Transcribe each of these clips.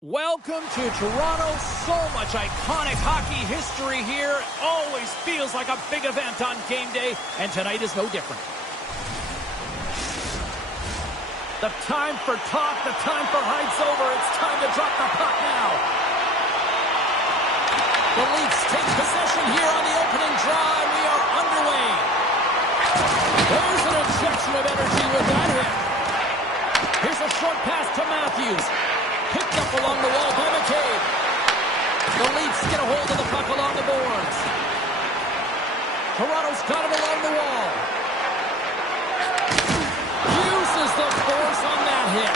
Welcome to Toronto. So much iconic hockey history here. Always feels like a big event on game day, and tonight is no different. The time for talk, the time for hype's over. It's time to drop the puck now. The Leafs take possession here on the opening draw, and we are underway. There's an injection of energy with that hit. Here's a short pass to Matthews. Picked up along the wall by McCabe. The Leafs get a hold of the puck along the boards. Toronto's got it along the wall. Uses the force on that hit.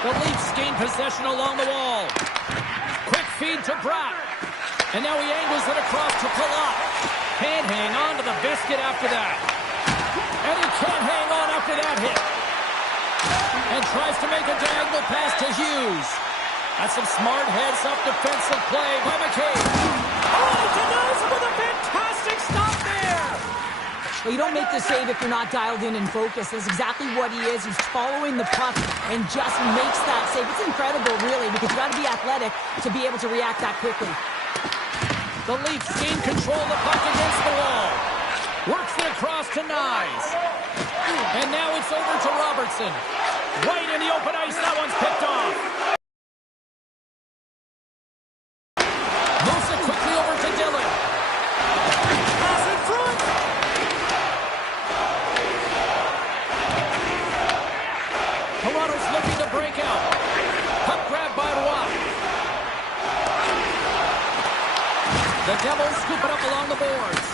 The Leafs gain possession along the wall. Quick feed to Bratt. And now he angles it across to Palat. Can't hang on to the biscuit after that. And he can't hang on after that hit. And tries to make a diagonal pass to Hughes. That's some smart heads-up defensive play by McCabe. Oh, he denies him with a fantastic stop there! Well, you don't make the save if you're not dialed in and focused. That's exactly what he is. He's following the puck and just makes that save. It's incredible, really, because you've got to be athletic to be able to react that quickly. The Leafs gain control of the puck against the wall. Works it across to Nyes. And now it's over to Robertson. Right in the open ice, that one's picked off. Moves it quickly over to Dillon. Pass in front. Toronto's looking to break out. Puck grab by Roy. The Devils scoop it up along the boards.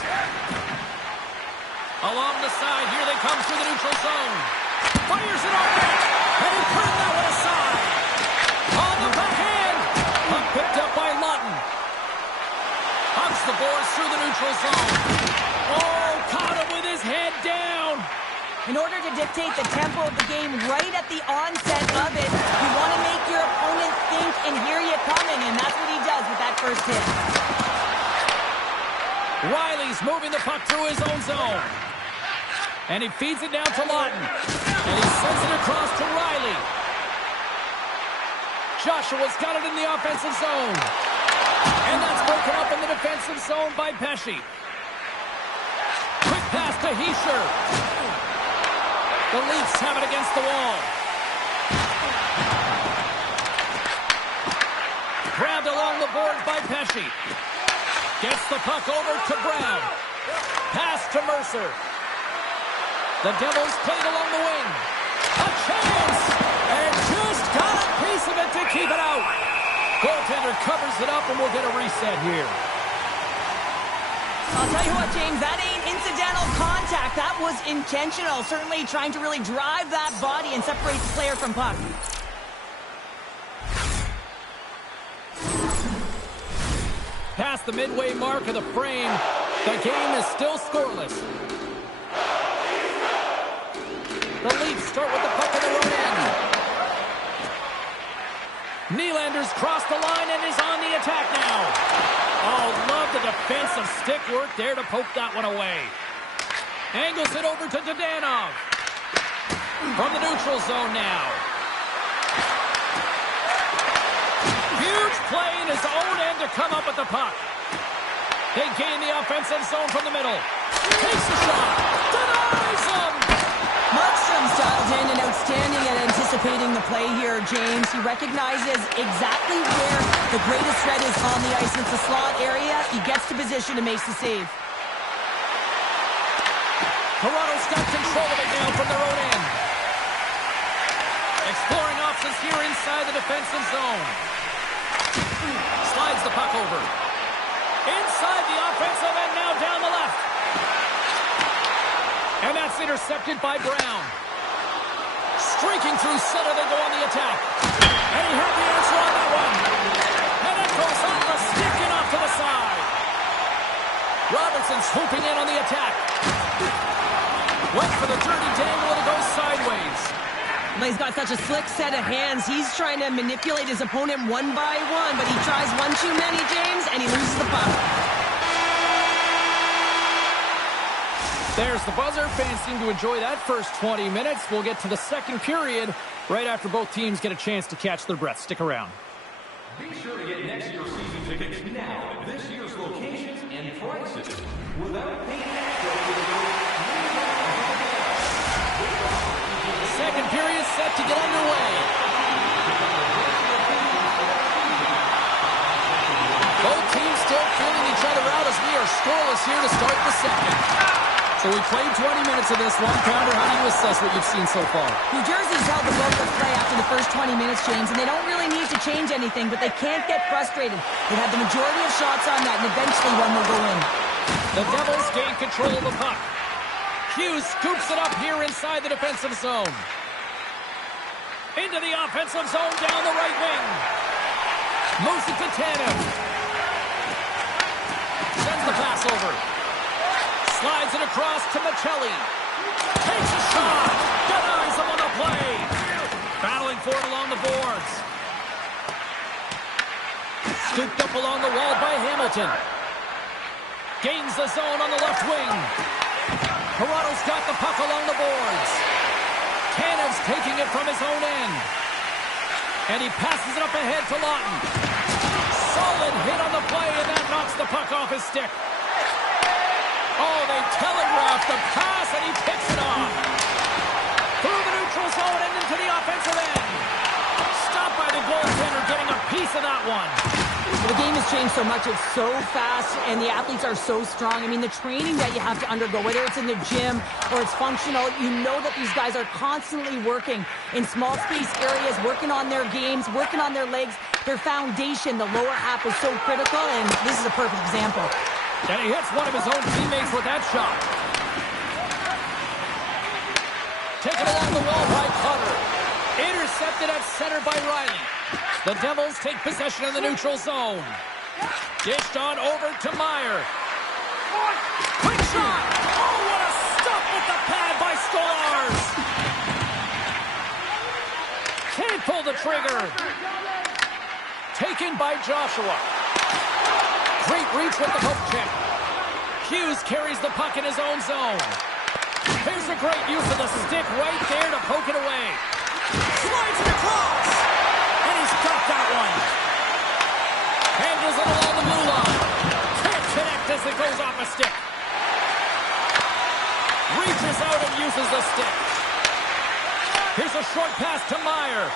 Along the side, here they come through the neutral zone. Fires it off net, and he turned that one aside. On the backhand. Puck picked up by Lawton. Hugs the boards through the neutral zone. Oh, caught him with his head down. In order to dictate the tempo of the game right at the onset of it, you want to make your opponent think and hear you coming, and that's what he does with that first hit. Riley's moving the puck through his own zone. And he feeds it down to Lawton. And he sends it across to Riley. Joshua's got it in the offensive zone. And that's broken up in the defensive zone by Pesce. Quick pass to Hischier. The Leafs have it against the wall. Grabbed along the boards by Pesce. Gets the puck over to Brown. Pass to Mercer. The Devils played along the wing. A chance! And just got a piece of it to keep it out. Goaltender covers it up, and we'll get a reset here. I'll tell you what, James, that ain't incidental contact. That was intentional. Certainly trying to really drive that body and separate the player from puck. Past the midway mark of the frame, the game is still scoreless. The Leafs start with the puck in the road end. Nylander's crossed the line and is on the attack now. Oh, love the defensive stick work there to poke that one away. Angles it over to Dadonov. From the neutral zone now. Huge play in his own end to come up with the puck. They gain the offensive zone from the middle. Takes the shot. Denies him. Markstrom's dialed in and outstanding at anticipating the play here, James. He recognizes exactly where the greatest threat is on the ice. It's the slot area. He gets to position and makes the save. Toronto's got control of it now from their own end. Exploring options here inside the defensive zone. Slides the puck over. Inside the offensive end now down the left. And that's intercepted by Brown. Streaking through center, they go on the attack. And he had the answer on that one. And it goes off the stick and off to the side. Robertson swooping in on the attack. Went for the dirty dangle and it goes sideways. Well, he's got such a slick set of hands. He's trying to manipulate his opponent one by one, but he tries one too many, James, and he loses the puck. There's the buzzer. Fans seem to enjoy that first 20 minutes. We'll get to the second period right after both teams get a chance to catch their breath. Stick around. Be sure to get next year's season tickets now at this year's locations and prices. Without paying extra for the second period set to get underway. Both teams still feeling each other out as we are scoreless here to start the second. So we played 20 minutes of this one. Pounder, how do you assess what you've seen so far? New Jersey's held the bulk of play after the first 20 minutes, James, and they don't really need to change anything, but they can't get frustrated. They have the majority of shots on that, and eventually one will go in. The Devils gain control of the puck. Hughes scoops it up here inside the defensive zone. Into the offensive zone down the right wing. Moves it to Tanev. Sends the pass over. Slides it across to Michelli. Takes a shot. Denies him on the play. Battling for it along the boards. Scooped up along the wall by Hamilton. Gains the zone on the left wing. Toronto's got the puck along the boards. Tanev's taking it from his own end. And he passes it up ahead to Lawton. Solid hit on the play, and that knocks the puck off his stick. Oh, they telegraphed the pass, and he picks it off. Through the neutral zone and into the offensive end. Stopped by the goaltender, getting a piece of that one. The game has changed so much. It's so fast, and the athletes are so strong. I mean, the training that you have to undergo, whether it's in the gym or it's functional, you know that these guys are constantly working in small space areas, working on their games, working on their legs. Their foundation, the lower half, is so critical, and this is a perfect example. And he hits one of his own teammates with that shot. Taken along the wall by Cutter. Intercepted at center by Riley. The Devils take possession of the neutral zone. Dished on over to Meyer. Quick shot! Oh, what a stop with the pad by Stolarz! Can't pull the trigger. Taken by Joshua. Great reach with the hook check. Hughes carries the puck in his own zone. Here's a great use of the stick right there to poke it away. Slides it across. And he's got that one. Handles it along the blue line. Can't connect as it goes off a stick. Reaches out and uses the stick. Here's a short pass to Meyer.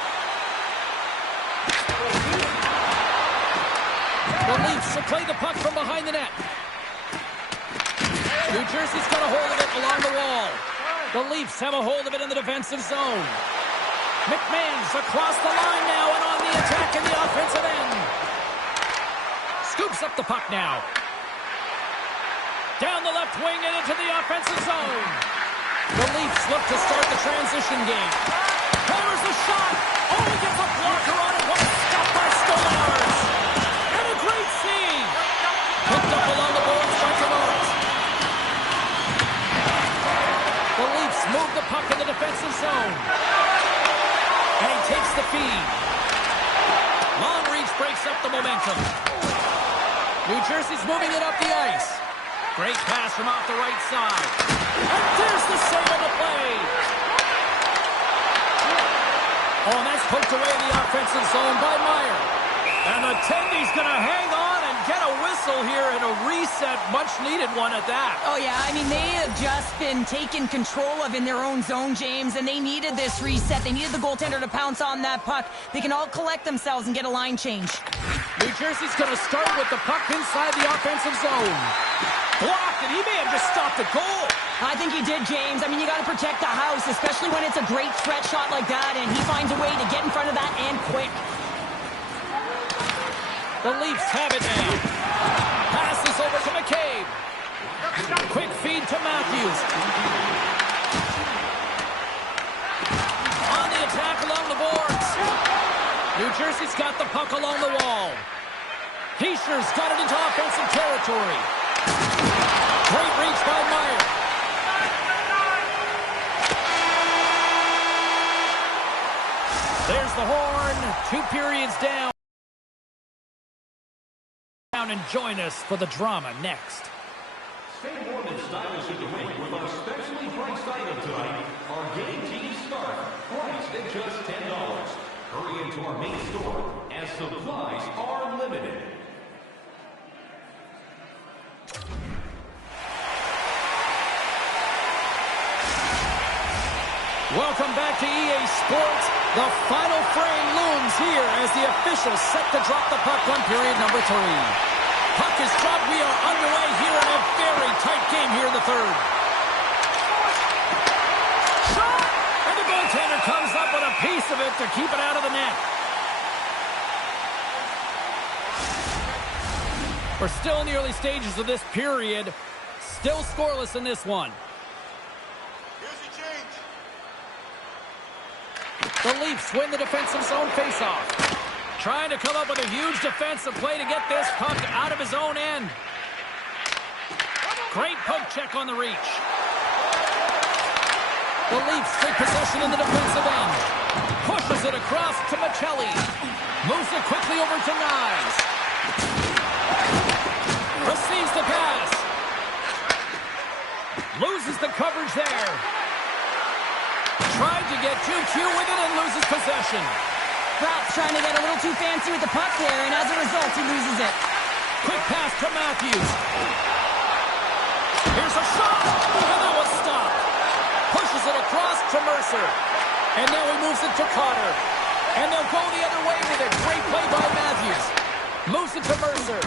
The Leafs will play the puck from behind the net. New Jersey's got a hold of it along the wall. The Leafs have a hold of it in the defensive zone. McMahon's across the line now and on the attack in the offensive end. Scoops up the puck now. Down the left wing and into the offensive zone. The Leafs look to start the transition game. Hammers the shot. Oh, he gets a blocker on it. What a stop by Stolarz. And a great save. Picked up along the boards by Tavares. The Leafs move the puck in the defensive zone. And he takes the feed. Long reach breaks up the momentum. New Jersey's moving it up the ice. Great pass from off the right side. And there's the save on the play. Oh, and that's poked away in the offensive zone by Meyer. And the Tendy's going to hang on and get a whistle here and a reset, much-needed one at that. Oh, yeah, I mean, they have just been taken control of in their own zone, James, and they needed this reset. They needed the goaltender to pounce on that puck. They can all collect themselves and get a line change. New Jersey's going to start with the puck inside the offensive zone. Blocked, and he may have just stopped the goal. I think he did, James. I mean, you got to protect the house, especially when it's a great threat shot like that, and he finds a way to get in front of that and quick. The Leafs have it now. Passes over to McCabe. Quick feed to Matthews. On the attack along the boards. New Jersey's got the puck along the wall. Heischer's got it into offensive territory. Great reach by Meyer. There's the horn. 2 periods down. And join us for the drama next. Stay warm feel stylish in the ring with our specially priced item tonight, our Game Team Scarf, priced at just $10. Hurry into our main store as supplies are limited. Welcome back to EA Sports. The final frame looms here as the officials set to drop the puck on period number 3. Puck is dropped. We are underway here in a very tight game here in the third. Shot! And the goaltender comes up with a piece of it to keep it out of the net. We're still in the early stages of this period. Still scoreless in this one. The Leafs win the defensive zone faceoff. Trying to come up with a huge defensive play to get this puck out of his own end. Great poke check on the reach. The Leafs take possession in the defensive end. Pushes it across to Michelli. Moves it quickly over to Nyes. Receives the pass. Loses the coverage there. Tried to get too cute with it and loses possession. Pratt's trying to get a little too fancy with the puck there, and as a result, he loses it. Quick pass to Matthews. Here's a shot, and that was stopped. Pushes it across to Mercer. And now he moves it to Carter. And they'll go the other way with it. Great play by Matthews. Moves it to Mercer.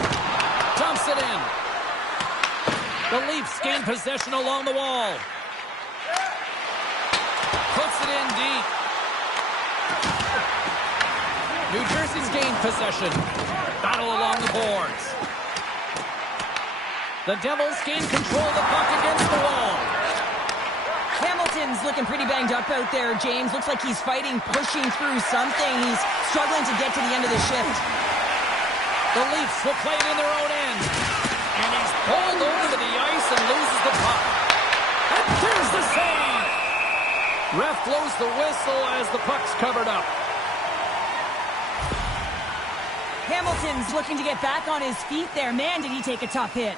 Dumps it in. The Leafs gain possession along the wall. Puts it in deep. New Jersey's gained possession. Battle along the boards. The Devils gain control of the puck against the wall. Hamilton's looking pretty banged up out there, James. Looks like he's fighting, pushing through something. He's struggling to get to the end of the shift. The Leafs will play it in their own end. And he's pulled over to the ice and loses the puck. And there's the save! Ref blows the whistle as the puck's covered up. Hamilton's looking to get back on his feet there. Man, did he take a tough hit.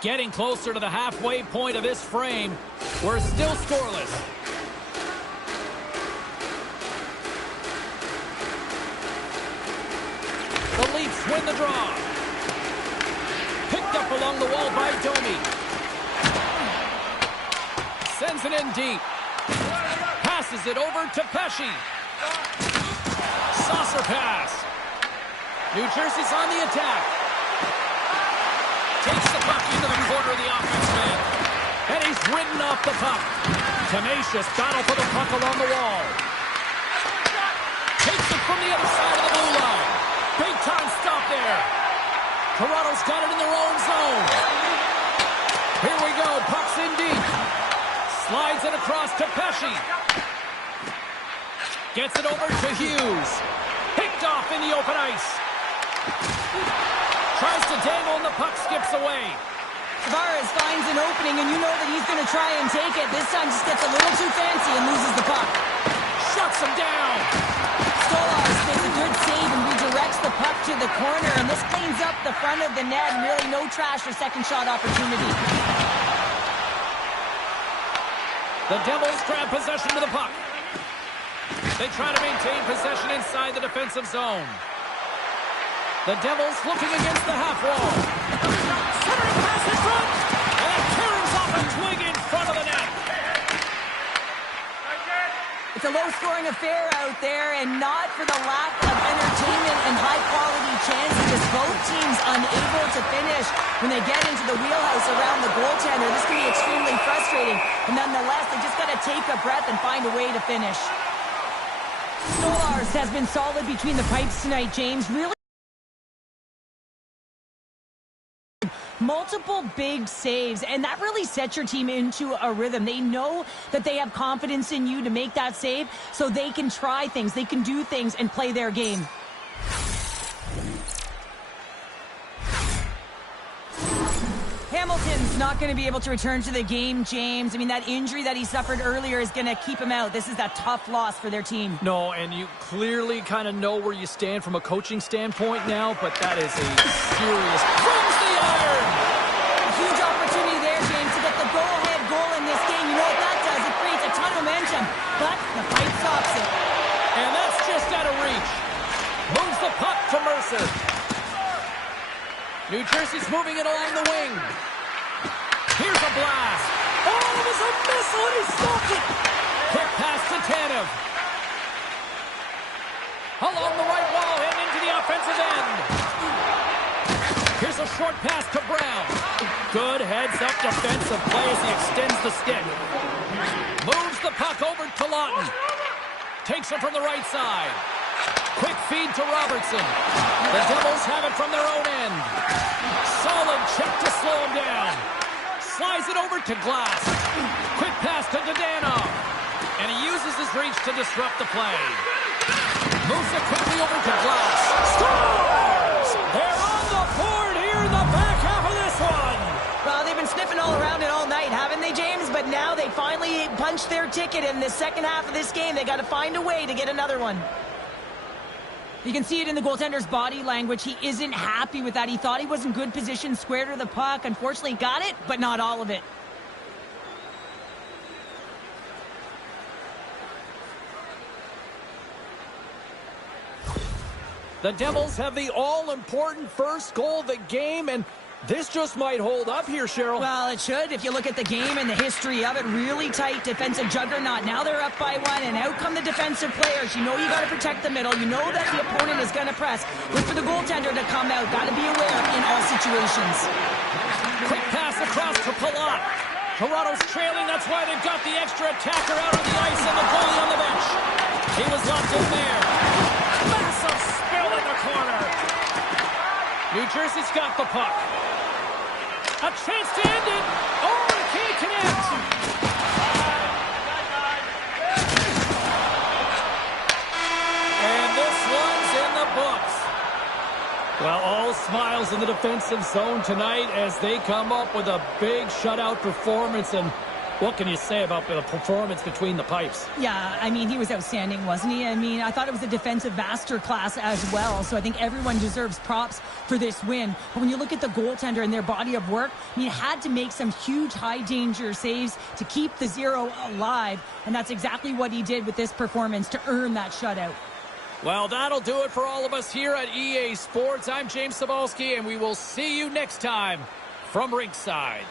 Getting closer to the halfway point of this frame. We're still scoreless. The Leafs win the draw. Picked up along the wall by Domi. Sends it in deep. Passes it over to Pesci. Saucer pass. New Jersey's on the attack. Takes the puck into the corner of the offense man. And he's ridden off the puck. Tenacious battle for the puck along the wall. Takes it from the other side of the blue line. Big time stop there. Toronto's got it in their own zone. Here we go. Puck's in deep. Slides it across to Pesci. Gets it over to Hughes. Picked off in the open ice. Tries to dangle and the puck skips away. Tavares finds an opening, and you know that he's going to try and take it. This time just gets a little too fancy and loses the puck. Shuts him down. Stolarz makes a good save and redirects the puck to the corner, and this cleans up the front of the net, and really no trash or second shot opportunity. The Devils grab possession of the puck. They try to maintain possession inside the defensive zone. The Devils looking against the half wall. Centering pass in front. And it tears off a twig in front of the net. It's a low-scoring affair out there, and not for the lack of entertainment and high-quality chances. Just both teams unable to finish when they get into the wheelhouse around the goaltender. This can be extremely frustrating. And nonetheless, they just got to take a breath and find a way to finish. Stolarz has been solid between the pipes tonight, James. Really multiple big saves, and that really sets your team into a rhythm. They know that they have confidence in you to make that save, so they can try things, they can do things, and play their game. Hamilton's not going to be able to return to the game, James. I mean, that injury that he suffered earlier is going to keep him out. This is a tough loss for their team. No, and you clearly kind of know where you stand from a coaching standpoint now, but that is a serious... Brings the iron! A huge opportunity there, James, to get the go-ahead goal in this game. You know what that does? It creates a ton of momentum, but the fight stops it. And that's just out of reach. Moves the puck to Mercer. New Jersey's moving it along the wing. Here's a blast. Oh, it was a missile and he stopped it. Quick pass to Tanev. Along the right wall and into the offensive end. Here's a short pass to Brown. Good heads-up defensive play as he extends the stick. Moves the puck over to Lawton. Takes it from the right side. Quick feed to Robertson. The Devils have it from their own end. Solid check to slow him down. Slides it over to Glass. Quick pass to Dadano. And he uses his reach to disrupt the play. Moves it quickly over to Glass. Scores! They're on the board here in the back half of this one. Well, they've been sniffing all around it all night, haven't they, James? But now they finally punched their ticket in the second half of this game. They got to find a way to get another one. You can see it in the goaltender's body language. He isn't happy with that. He thought he was in good position, square to the puck. Unfortunately, got it, but not all of it. The Devils have the all-important first goal of the game, and this just might hold up here, Cheryl. Well, it should. If you look at the game and the history of it, really tight defensive juggernaut. Now they're up by one, and out come the defensive players. You know you got to protect the middle. You know that the opponent is going to press. Look for the goaltender to come out. Got to be aware in all situations. Quick pass across to Palat. Toronto's trailing. That's why they've got the extra attacker out on the ice and the goalie on the bench. He was locked in there. Massive spill in the corner. New Jersey's got the puck. A chance to end it. Oh, he can't connect. And this one's in the books. Well, all smiles in the defensive zone tonight as they come up with a big shutout performance. And what can you say about the performance between the pipes? Yeah, I mean, he was outstanding, wasn't he? I mean, I thought it was a defensive masterclass as well, so I think everyone deserves props for this win. But when you look at the goaltender and their body of work, I mean, had to make some huge high-danger saves to keep the zero alive, and that's exactly what he did with this performance to earn that shutout. Well, that'll do it for all of us here at EA Sports. I'm James Cebulski, and we will see you next time from Rinkside.